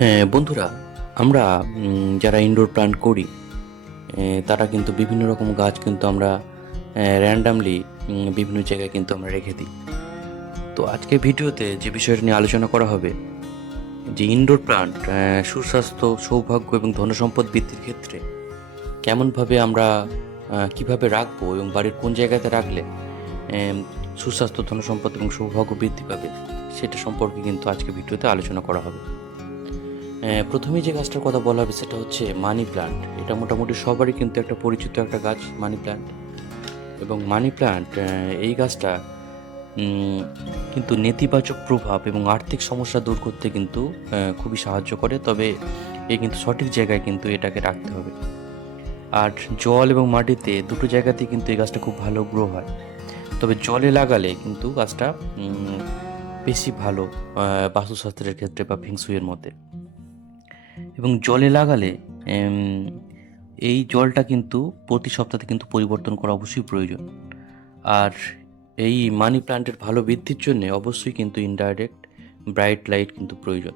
হ্যাঁ বন্ধুরা, আমরা যারা ইনডোর প্ল্যান্ট করি তারা কিন্তু বিভিন্ন রকম গাছ কিন্তু আমরা র্যান্ডামলি বিভিন্ন জায়গায় কিন্তু আমরা রেখে দিই। তো আজকের ভিডিওতে যে বিষয়টা নিয়ে আলোচনা করা হবে, যে ইনডোর প্ল্যান্ট সুস্বাস্থ্য, সৌভাগ্য এবং ধনসম্পদ বৃদ্ধির ক্ষেত্রে কেমনভাবে আমরা কিভাবে রাখবো এবং বাড়ির কোন জায়গাতে রাখলে সুস্বাস্থ্য, ধনসম্পদ এবং সৌভাগ্য বৃদ্ধি পাবে, সেটা সম্পর্কে কিন্তু আজকে ভিডিওতে আলোচনা করা হবে। প্রথমেই যে গাছটার কথা বলা হবে সেটা হচ্ছে মানি প্ল্যান্ট। এটা মোটামুটি সবারই কিন্তু একটা পরিচিত একটা গাছ, মানি প্ল্যান্ট। এবং মানি প্ল্যান্ট এই গাছটা কিন্তু নেতিবাচক প্রভাব এবং আর্থিক সমস্যা দূর করতে কিন্তু খুবই সাহায্য করে। তবে কিন্তু সঠিক জায়গায় কিন্তু এটাকে রাখতে হবে। আর জল এবং মাটিতে দুটো জায়গাতেই কিন্তু এই গাছটা খুব ভালো গ্রো হয়। তবে জলে লাগালে কিন্তু গাছটা বেশি ভালো বাস্তুশাস্ত্রের ক্ষেত্রে বা ফেংশুইয়ের মধ্যে। এবং জলে লাগালে এই জলটা কিন্তু প্রতি সপ্তাহে কিন্তু পরিবর্তন করা অবশ্যই প্রয়োজন। আর এই মানি প্ল্যান্টের ভালো বৃদ্ধির জন্য অবশ্যই কিন্তু ইনডাইরেক্ট ব্রাইট লাইট কিন্তু প্রয়োজন।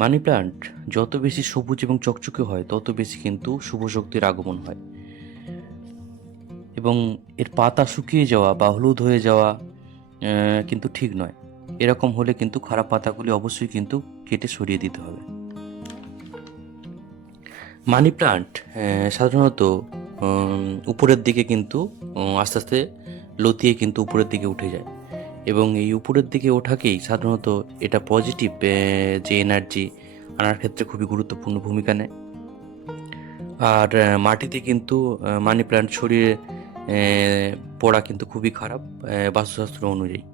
মানি প্ল্যান্ট যত বেশি সবুজ এবং চকচকে হয় তত বেশি কিন্তু শুভ শক্তির আগমন হয়। এবং এর পাতা শুকিয়ে যাওয়া বা হলুদ হয়ে যাওয়া কিন্তু ঠিক নয়। এরকম হলে কিন্তু খারাপ পাতাগুলি অবশ্যই কিন্তু কেটে সরিয়ে দিতে হবে। মানি প্লান্ট সাধারণত উপরের দিকে কিন্তু আস্তে আস্তে লতিয়ে কিন্তু উপরের দিকে উঠে যায়। এবং এই উপরের দিকে ওঠাকেই সাধারণত এটা পজিটিভ যে এনার্জি আনার ক্ষেত্রে খুবই গুরুত্বপূর্ণ ভূমিকা নেয়। আর মাটিতে কিন্তু মানি প্লান্ট ছড়িয়ে পড়া কিন্তু খুবই খারাপ বাস্তুশাস্ত্র অনুযায়ী।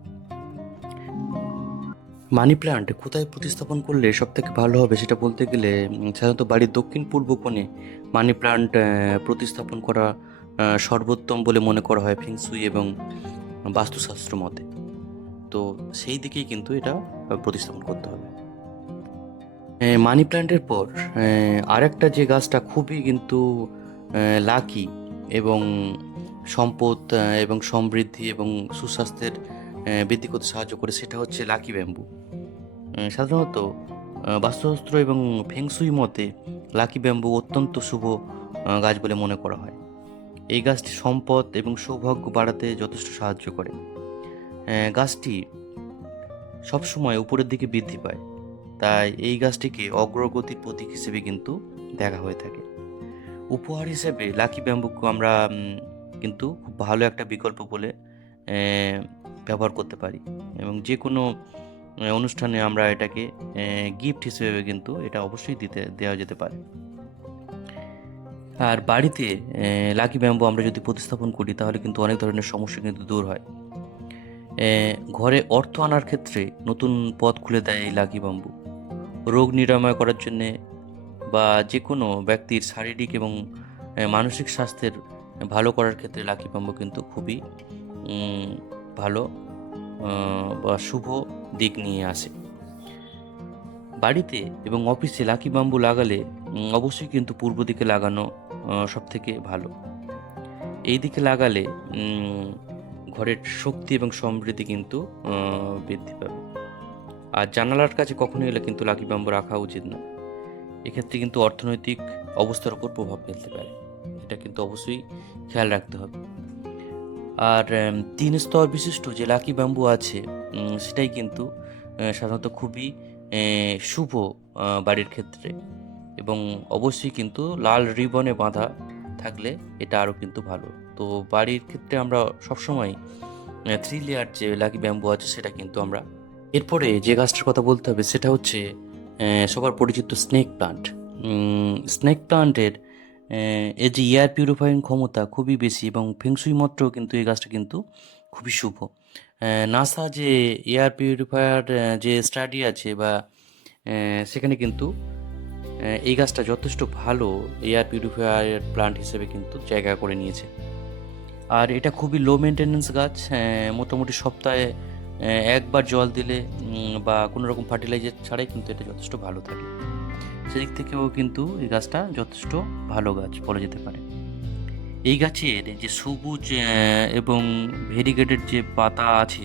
মানি প্ল্যান্ট কোথায় প্রতিস্থাপন করলে সব থেকে ভালো হবে সেটা বলতে গেলে সাধারণত বাড়ির দক্ষিণ পূর্ব কোণে মানি প্ল্যান্ট প্রতিস্থাপন করা সর্বোত্তম বলে মনে করা হয় ফেংশুই এবং বাস্তুশাস্ত্র মতে। তো সেই দিকেই কিন্তু এটা প্রতিস্থাপন করতে হবে। মানি প্ল্যান্টের পর আরেকটা যে গাছটা খুবই কিন্তু লাকি এবং সম্পদ এবং সমৃদ্ধি এবং সুস্বাস্থ্যের বৃদ্ধি করতে সাহায্য করে, সেটা হচ্ছে লাকি ব্যাম্বু। সাধারণত বাস্তুশাস্ত্র এবং ফেংশুই মতে লাকি ব্যাম্বু অত্যন্ত শুভ গাছ বলে মনে করা হয়। এই গাছটি সম্পদ এবং সৌভাগ্য বাড়াতে যথেষ্ট সাহায্য করে। গাছটি সবসময় উপরের দিকে বৃদ্ধি পায়, তাই এই গাছটিকে অগ্রগতির প্রতীক হিসেবে কিন্তু দেখা হয়ে থাকে। উপহার হিসেবে লাকি ব্যাম্বুকে আমরা কিন্তু খুব ভালো একটা বিকল্প বলে ব্যবহার করতে পারি। এবং যে কোনো অনুষ্ঠানে আমরা এটাকে গিফট হিসেবে কিন্তু এটা অবশ্যই দেওয়া যেতে পারে। আর বাড়িতে লাকি ব্যাম্বু আমরা যদি প্রতিস্থাপন করি তাহলে কিন্তু অনেক ধরনের সমস্যা কিন্তু দূর হয়। ঘরে অর্থ আনার ক্ষেত্রে নতুন পথ খুলে দেয় এই লাকি ব্যাম্বু। রোগ নিরাময় করার জন্যে বা যে কোনো ব্যক্তির শারীরিক এবং মানসিক স্বাস্থ্যের ভালো করার ক্ষেত্রে লাকি ব্যাম্বু কিন্তু খুবই ভালো বা শুভ দিক নিয়ে আসে। বাড়িতে এবং অফিসে লাকি ব্যাম্বু লাগালে অবশ্যই কিন্তু পূর্ব দিকে লাগানো সব থেকে ভালো। এই দিকে লাগালে ঘরের শক্তি এবং সমৃদ্ধি কিন্তু বৃদ্ধি পাবে। আর জানালার কাছে কখনোই এলে কিন্তু লাকি ব্যাম্বু রাখা উচিত না। এক্ষেত্রে কিন্তু অর্থনৈতিক অবস্থার উপর প্রভাব ফেলতে পারে, এটা কিন্তু অবশ্যই খেয়াল রাখতে হবে। আর 3 স্তর বিশিষ্ট যে লাকি ব্যাম্বু আছে সেটাই কিন্তু সাধারণত খুবই শুভ বাড়ির ক্ষেত্রে। এবং অবশ্যই কিন্তু লাল রিবনে বাঁধা থাকলে এটা আরও কিন্তু ভালো। তো বাড়ির ক্ষেত্রে আমরা সবসময় 3 লেয়ার যে লাকি ব্যাম্বু আছে সেটা কিন্তু আমরা। এরপরে যে গাছটার কথা বলতে হবে সেটা হচ্ছে সবার পরিচিত স্নেক প্লান্ট। স্নেক প্লান্টের এর যে এয়ার পিউরিফাইং ক্ষমতা খুবই বেশি এবং ফেংশুই মতেও কিন্তু এই গাছটা কিন্তু খুবই শুভ। নাসা যে এয়ার পিউরিফায়ার যে স্টাডি আছে বা সেখানে কিন্তু এই গাছটা যথেষ্ট ভালো এয়ার পিউরিফায়ার প্লান্ট হিসেবে কিন্তু জায়গা করে নিয়েছে। আর এটা খুবই লো মেনটেন্যান্স গাছ। মোটামুটি সপ্তাহে একবার জল দিলে বা কোনো রকম ফার্টিলাইজার ছাড়াই কিন্তু এটা যথেষ্ট ভালো থাকে। সেদিক থেকেও কিন্তু এই গাছটা যথেষ্ট ভালো গাছ বলা যেতে পারে। এই গাছের যে সবুজ এবং ভেরিগেটেড যে পাতা আছে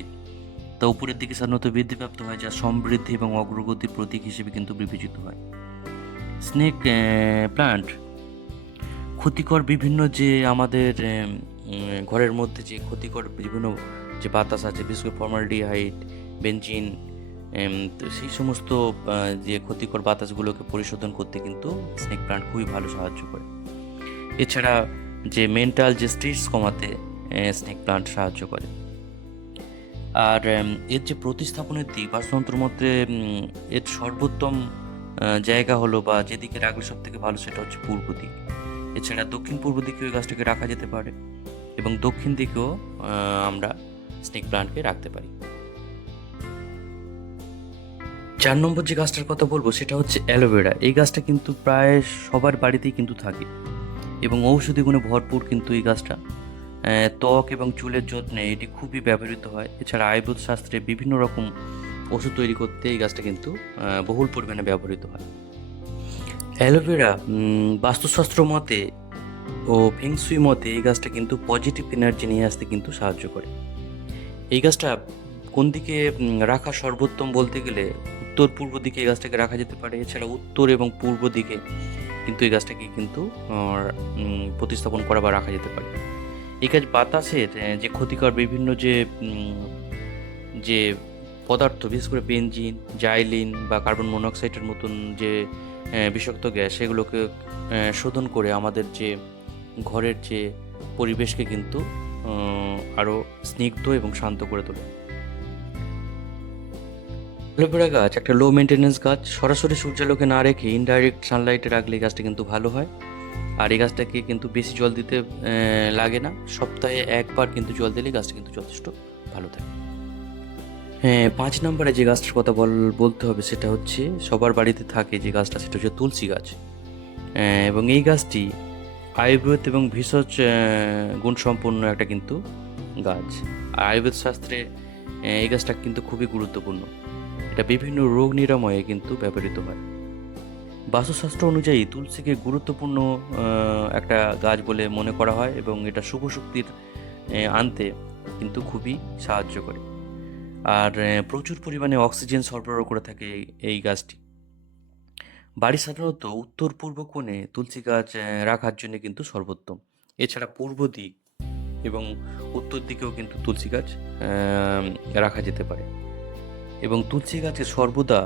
তা উপরের দিকে সাধারণত বৃদ্ধিপ্রাপ্ত হয়, যা সমৃদ্ধি এবং অগ্রগতির প্রতীক হিসেবে কিন্তু বিবেচিত হয়। স্নেক প্লান্ট ক্ষতিকর বিভিন্ন যে আমাদের ঘরের মধ্যে যে ক্ষতিকর বিভিন্ন যে বাতাস আছে, বিশেষ করে ফর্মালডিহাইড, বেনজিন, তো সেই সমস্ত যে ক্ষতিকর বাতাসগুলোকে পরিশোধন করতে কিন্তু স্নেক প্লান্ট খুবই ভালো সাহায্য করে। এছাড়া যে মেন্টাল যে স্ট্রেস কমাতে স্নেক প্লান্ট সাহায্য করে। আর এর যে প্রতিস্থাপনের দিক বাস্তুতন্ত্রের মধ্যে এর সর্বোত্তম জায়গা হলো বা যেদিকে রাখলে সব থেকে ভালো সেটা হচ্ছে পূর্ব দিক। এছাড়া দক্ষিণ পূর্ব দিকেও এই গাছটাকে রাখা যেতে পারে এবং দক্ষিণ দিকেও আমরা স্নেক প্লান্টকে রাখতে পারি। 4 নম্বর যে গাছটার কথা বলবো সেটা হচ্ছে অ্যালোভেরা। এই গাছটা কিন্তু প্রায় সবার বাড়িতেই কিন্তু থাকে এবং ঔষধি গুণে ভরপুর কিন্তু এই গাছটা। ত্বক এবং চুলের যত্নে এটি খুবই ব্যবহৃত হয়। এছাড়া আয়ুর্বেদ শাস্ত্রে বিভিন্ন রকম ওষুধ তৈরি করতে এই গাছটা কিন্তু বহুল পরিমাণে ব্যবহৃত হয়। অ্যালোভেরা বাস্তুশাস্ত্র মতে ও ফেংসুই মতে এই গাছটা কিন্তু পজিটিভ এনার্জি নিয়ে আসতে কিন্তু সাহায্য করে। এই গাছটা কোন দিকে রাখা সর্বোত্তম বলতে গেলে উত্তর পূর্ব দিকে এই গাছটাকে রাখা যেতে পারে। এছাড়া উত্তর এবং পূর্ব দিকে কিন্তু এই গাছটাকে কিন্তু প্রতিস্থাপন করা বা রাখা যেতে পারে। এই গাছ বাতাসের যে ক্ষতিকর বিভিন্ন যে পদার্থ, বিশেষ করে বেনজিন, জাইলিন বা কার্বন মনোক্সাইডের মতন যে বিষাক্ত গ্যাস, সেগুলোকে শোধন করে আমাদের যে ঘরের যে পরিবেশকে কিন্তু আরও স্নিগ্ধ এবং শান্ত করে তোলে। অ্যালোভেরা গাছ একটা লো মেনটেন্যান্স গাছ। সরাসরি সূর্যালোকে না রেখে ইনডাইরেক্ট সানলাইটে রাখলে এই গাছটা কিন্তু ভালো হয়। আর এই গাছটাকে কিন্তু বেশি জল দিতে লাগে না, সপ্তাহে একবার কিন্তু জল দিলে গাছটা কিন্তু যথেষ্ট ভালো থাকে। হ্যাঁ, 5 নম্বরে যে গাছটার কথা বলতে হবে সেটা হচ্ছে সবার বাড়িতে থাকে যে গাছটা, সেটা হচ্ছে তুলসী গাছ। এবং এই গাছটি আয়ুর্বেদ এবং ভেষজ গুণসম্পন্ন একটা কিন্তু গাছ। আর আয়ুর্বেদ শাস্ত্রে এই গাছটা কিন্তু খুবই গুরুত্বপূর্ণ। এটা বিভিন্ন রোগ নিরাময়ে কিন্তু ব্যবহৃত হয়। বাস্তুশাস্ত্র অনুযায়ী তুলসীকে গুরুত্বপূর্ণ একটা গাছ বলে মনে করা হয় এবং এটা শুভ শক্তির আনতে কিন্তু খুবই সাহায্য করে। আর প্রচুর পরিমাণে অক্সিজেন সরবরাহ করে থাকে এই গাছটি। বাড়ি সাধারণত উত্তর পূর্ব কোণে তুলসী গাছ রাখার জন্য কিন্তু সর্বোত্তম। এছাড়া পূর্ব দিক এবং উত্তর দিকেও কিন্তু তুলসী গাছ রাখা যেতে পারে এবং তুলসী গাছে সর্বদা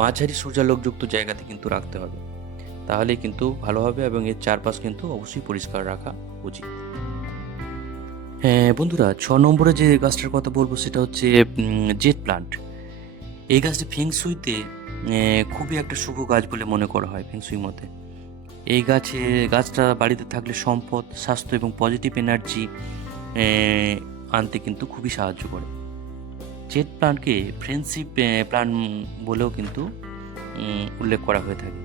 মাঝারি সূর্যালোকযুক্ত জায়গাতে কিন্তু রাখতে হবে, তাহলে কিন্তু ভালো হবে এবং এর চারপাশ কিন্তু অবশ্যই পরিষ্কার রাখা উচিত। হ্যাঁ বন্ধুরা, 6 নম্বরে যে গাছটার কথা বলবো সেটা হচ্ছে জেড প্লান্ট। এই গাছটি ফেংসুইতে খুবই একটা শুভ গাছ বলে মনে করা হয় ফেংসুই মতে। এই গাছটা বাড়িতে থাকলে সম্পদ, স্বাস্থ্য এবং পজিটিভ এনার্জি আনতে কিন্তু খুবই সাহায্য করে। জেড প্লান্টকে ফ্রেন্ডশিপ প্লান্ট বলেও কিন্তু উল্লেখ করা হয়ে থাকে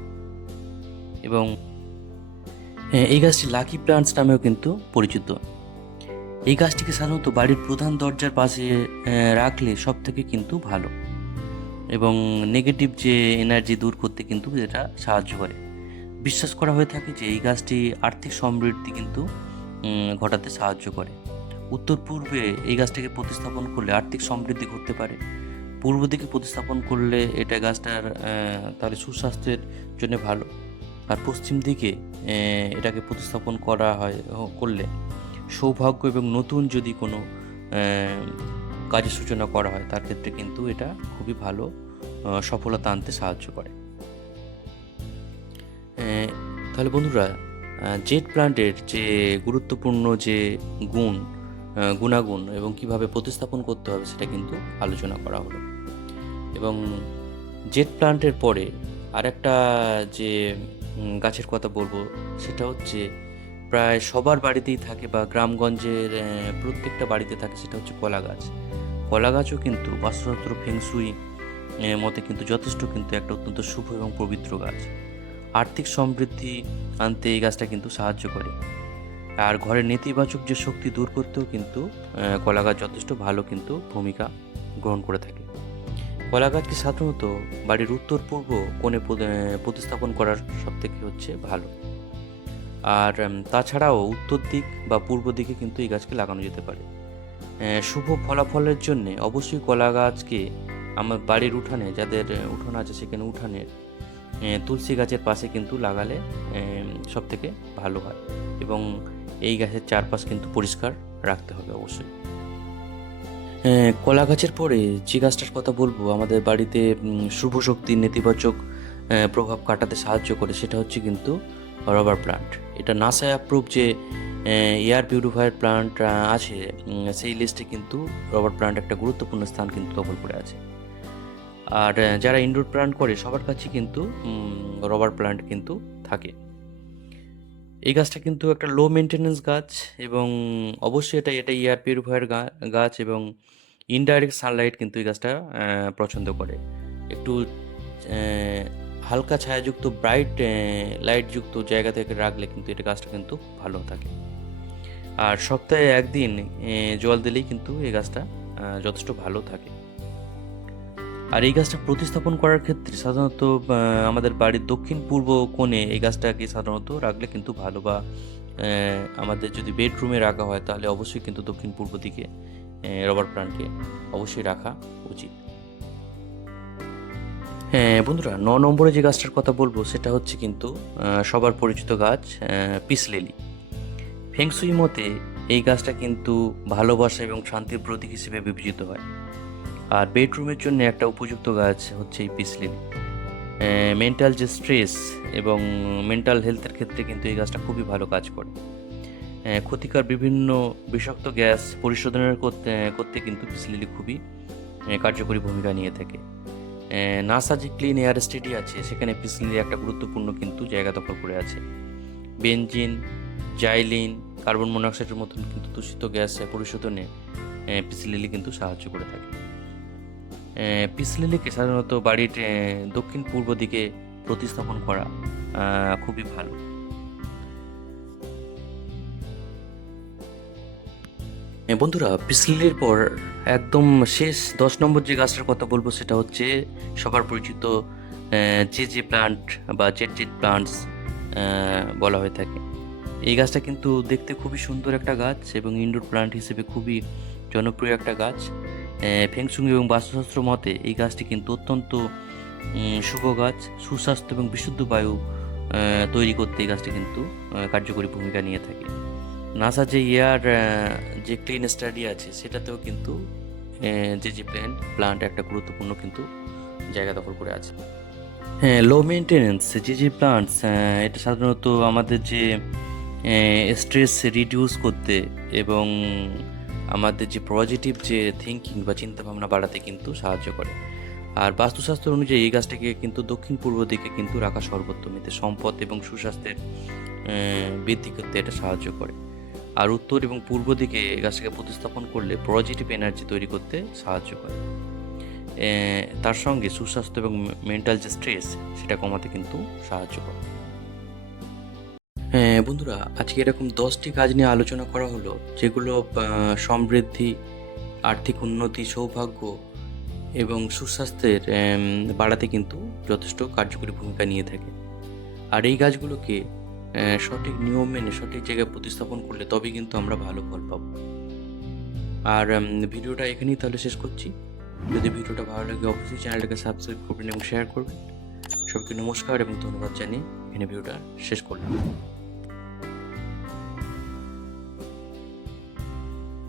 এবং এই গাছটি লাকি প্লান্টস নামেও কিন্তু পরিচিত। এই গাছটিকে সাধারণত বাড়ির প্রধান দরজার পাশে রাখলে সব থেকে কিন্তু ভালো এবং নেগেটিভ যে এনার্জি দূর করতে কিন্তু এটা সাহায্য করে। বিশ্বাস করা হয়ে থাকে যে এই গাছটি আর্থিক সমৃদ্ধি কিন্তু ঘটাতে সাহায্য করে। উত্তর পূর্বে এই গাছটাকে প্রতিস্থাপন করলে আর্থিক সমৃদ্ধি ঘটতে পারে। পূর্ব দিকে প্রতিস্থাপন করলে এটা গাছটার তাহলে সুস্বাস্থ্যের জন্য ভালো। আর পশ্চিম দিকে এটাকে প্রতিস্থাপন করলে সৌভাগ্য এবং নতুন যদি কোনো কাজের সূচনা করা হয় তার ক্ষেত্রে কিন্তু এটা খুবই ভালো সফলতা আনতে সাহায্য করে। তাহলে বন্ধুরা, জেড প্লান্টের যে গুরুত্বপূর্ণ যে গুণাগুণ এবং কিভাবে প্রতিস্থাপন করতে হবে সেটা কিন্তু আলোচনা করা হলো। এবং জেড প্লান্টের পরে আরেকটা যে গাছের কথা বলবো সেটা হচ্ছে প্রায় সবার বাড়িতেই থাকে বা গ্রামগঞ্জের প্রত্যেকটা বাড়িতে থাকে, সেটা হচ্ছে কলা গাছ। কলা গাছও কিন্তু বাস্তুশাস্ত্র ফেংসুই মতে কিন্তু যথেষ্ট কিন্তু একটা অত্যন্ত শুভ এবং পবিত্র গাছ। আর্থিক সমৃদ্ধি আনতে এই গাছটা কিন্তু সাহায্য করে। আর ঘরের নেতিবাচক যে শক্তি দূর করতেও কিন্তু কলা গাছ যথেষ্ট ভালো কিন্তু ভূমিকা গ্রহণ করে থাকে। কলা গাছকে সাধারণত বাড়ির উত্তর পূর্ব কোণে প্রতিস্থাপন করার সব থেকে হচ্ছে ভালো। আর তাছাড়াও উত্তর দিক বা পূর্ব দিকে কিন্তু এই গাছকে লাগানো যেতে পারে। শুভ ফলাফলের জন্যে অবশ্যই কলা গাছকে আমার বাড়ির উঠানে, যাদের উঠোন আছে সেখানে উঠানের তুলসী গাছের পাশে কিন্তু লাগালে সব থেকে ভালো হয়, এবং এই গাছের চারপাশ কিন্তু পরিষ্কার রাখতে হবে অবশ্যই। কলা গাছের পরে যে গাছটার কথা বলবো আমাদের বাড়িতে শুভ শক্তির নেতিবাচক প্রভাব কাটাতে সাহায্য করে, সেটা হচ্ছে কিন্তু রবার প্লান্ট। এটা নাসা অ্যাপ্রুভ যে এয়ার পিউরিফায়ার প্লান্ট আছে, সেই লিস্টে কিন্তু রবার প্লান্ট একটা গুরুত্বপূর্ণ স্থান কিন্তু দখল করে আছে। আর যারা ইনডোর প্লান্ট করে সবার কাছে কিন্তু রবার প্লান্ট কিন্তু থাকে। এই গাছটা কিন্তু একটা লো মেনটেনেন্স গাছ, এবং অবশ্যই এটা এয়ার পিউরিফায়ার গাছ, এবং ইনডাইরেক্ট সানলাইট কিন্তু এই গাছটা পছন্দ করে। একটু হালকা ছায়াযুক্ত ব্রাইট লাইটযুক্ত জায়গা থেকে রাখলে কিন্তু এটা গাছটা কিন্তু ভালো থাকে। আর সপ্তাহে একদিন জল দিলেই কিন্তু এই গাছটা যথেষ্ট ভালো থাকে। আর এই গাছটা প্রতিস্থাপন করার ক্ষেত্রে সাধারণত আমাদের বাড়ির দক্ষিণ পূর্ব কোণে এই গাছটাকে সাধারণত রাখলে কিন্তু ভালো, বা আমাদের যদি বেডরুমে রাখা হয় তাহলে অবশ্যই কিন্তু দক্ষিণ পূর্ব দিকে রবার প্লান্টকে অবশ্যই রাখা উচিত। হ্যাঁ বন্ধুরা, 9 নম্বরে যে গাছটার কথা বলবো সেটা হচ্ছে কিন্তু সবার পরিচিত গাছ পিস লিলি। ফেংসুই মতে এই গাছটা কিন্তু ভালোবাসা এবং শান্তির প্রতীক হিসেবে বিবেচিত হয়। আর বেডরুমের জন্য একটা উপযুক্ত গাছ হচ্ছে এই পিস লিলি। মেন্টাল যে স্ট্রেস এবং মেন্টাল হেলথের ক্ষেত্রে কিন্তু এই গাছটা খুবই ভালো কাজ করে। ক্ষতিকর বিভিন্ন বিষাক্ত গ্যাস পরিশোধনের করতে কিন্তু পিস লিলি খুবই কার্যকরী ভূমিকা নিয়ে থাকে। নাসা যে ক্লিন এয়ার স্টাডি আছে সেখানে পিস লিলি একটা গুরুত্বপূর্ণ কিন্তু জায়গা দখল করে আছে। বেনজিন, জাইলিন, কার্বন মনোক্সাইডের মতন কিন্তু দূষিত গ্যাস পরিশোধনে পিস লিলি কিন্তু সাহায্য করে থাকে। পিস লিলিকে সাধারণত বাড়ির দক্ষিণ পূর্ব দিকে প্রতিস্থাপন করা খুবই ভালো। বন্ধুরা, পিস লিলির পর একদম শেষ 10 নম্বর যে গাছটার কথা বলবো সেটা হচ্ছে সবার পরিচিত যে প্লান্ট বা জেড প্লান্টস বলা হয়ে থাকে। এই গাছটা কিন্তু দেখতে খুবই সুন্দর একটা গাছ এবং ইনডোর প্লান্ট হিসেবে খুবই জনপ্রিয় একটা গাছ। ফেংসুং এবং বাস্তুশাস্ত্র মতে এই গাছটি কিন্তু অত্যন্ত শুভ গাছ। সুস্বাস্থ্য এবং বিশুদ্ধ বায়ু তৈরি করতে এই গাছটি কিন্তু কার্যকরী ভূমিকা নিয়ে থাকে। নাসা যে যে ক্লিন স্টাডি আছে সেটাতেও কিন্তু যে প্লান্ট একটা গুরুত্বপূর্ণ কিন্তু জায়গা দখল করে আছে। হ্যাঁ, লো মেনটেনেন্স যে প্লান্টস এটা সাধারণত আমাদের যে স্ট্রেস রিডিউস করতে এবং আমাদের যে পজিটিভ যে থিঙ্কিং বা চিন্তাভাবনা বাড়াতে কিন্তু সাহায্য করে। আর বাস্তুশাস্ত্র অনুযায়ী এই গাছটাকে কিন্তু দক্ষিণ পূর্ব দিকে কিন্তু রাখা সর্বোত্তম, এতে সম্পদ এবং সুস্বাস্থ্যের বৃদ্ধি করতে এটা সাহায্য করে। আর উত্তর এবং পূর্ব দিকে এই গাছটাকে প্রতিস্থাপন করলে পজিটিভ এনার্জি তৈরি করতে সাহায্য করে। তার সঙ্গে সুস্বাস্থ্য এবং মেন্টাল যে স্ট্রেস সেটা কমাতে কিন্তু সাহায্য করে। হ্যাঁ বন্ধুরা, আজকে এরকম 10টি কাজ নিয়ে আলোচনা করা হলো যেগুলো সমৃদ্ধি, আর্থিক উন্নতি, সৌভাগ্য এবং সুস্বাস্থ্যের বাড়াতে কিন্তু যথেষ্ট কার্যকরী ভূমিকা নিয়ে থাকে। আর এই গাছগুলোকে সঠিক নিয়ম মেনে সঠিক জায়গায় প্রতিস্থাপন করলে তবেই কিন্তু আমরা ভালো ফল পাবো। আর ভিডিওটা এখানেই তাহলে শেষ করছি। যদি ভিডিওটা ভালো লাগে অবশ্যই চ্যানেলটাকে সাবস্ক্রাইব করবেন এবং শেয়ার করবেন। সবাইকে নমস্কার এবং ধন্যবাদ জানিয়ে এখানে ভিডিওটা শেষ করলাম।